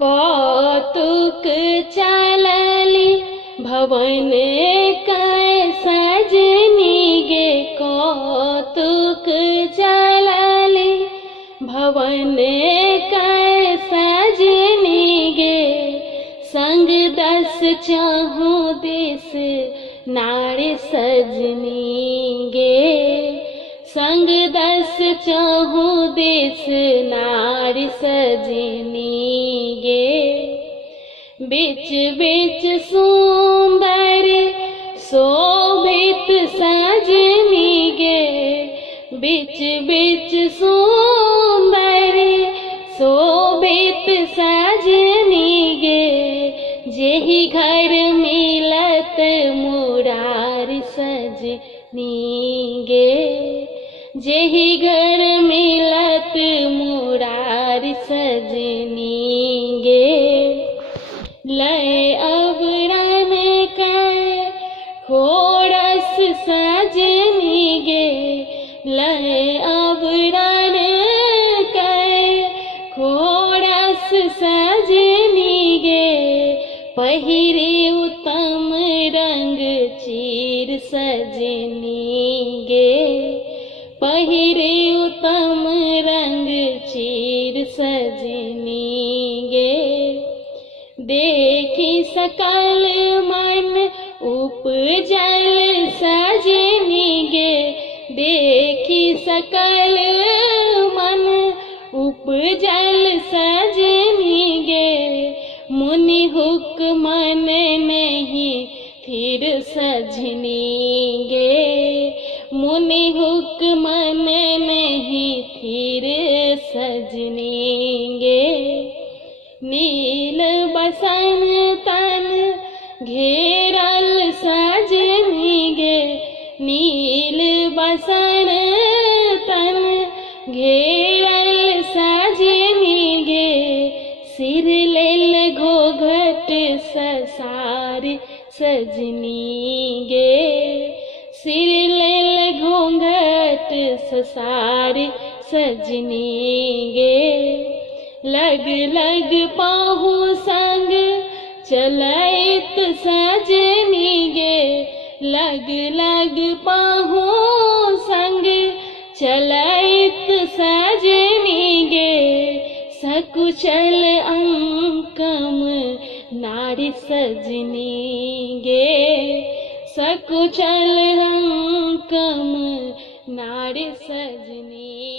कौतुक चलली भवन कै सजनी गे, कौतुक चलली भवन कै सजनी गे। संग 10 चाहु देश नारी सजनी गे, संग 10 चाहु देश नारी सजनी गे। बिच बिच सुंदर शोभित सजनी गे, बिच बिच सुंदर शोभित सजनी गे। जेहि घर मिलत मुरारी सजनी गे, जेहि घर मिलत मुरारी सजनी गे। लय अवरन कै खोरस सजनी गे, लय अवरन कै खोरस सजनी गे। पहिरे उत्तम रंग चीर सजनी गे, पहिरे उत्तम रंग चीर सजनी गे। देखी सकल मन उपजल सजनी गे, देखी सकल मन उपजल सजनी गे। मुनि हुक मन नहीं थिर सजनी गे, मुनि हुक मन नहीं थिर सजनी गे। नील बसन तन घेरल सजनी गे, नील बसन तन घेरल सजनी गे। सिर लेल घोघट ससार सजनी गे, सिर लेल घोंघट ससार सजनी गे। लग लग पाहु संग चलैत सजनी गे, लग लग पाहु संग चलैत सजनी गे। सकुचल अंकम नारी सजनी गे, सकुचल अंकम नारी सजनी।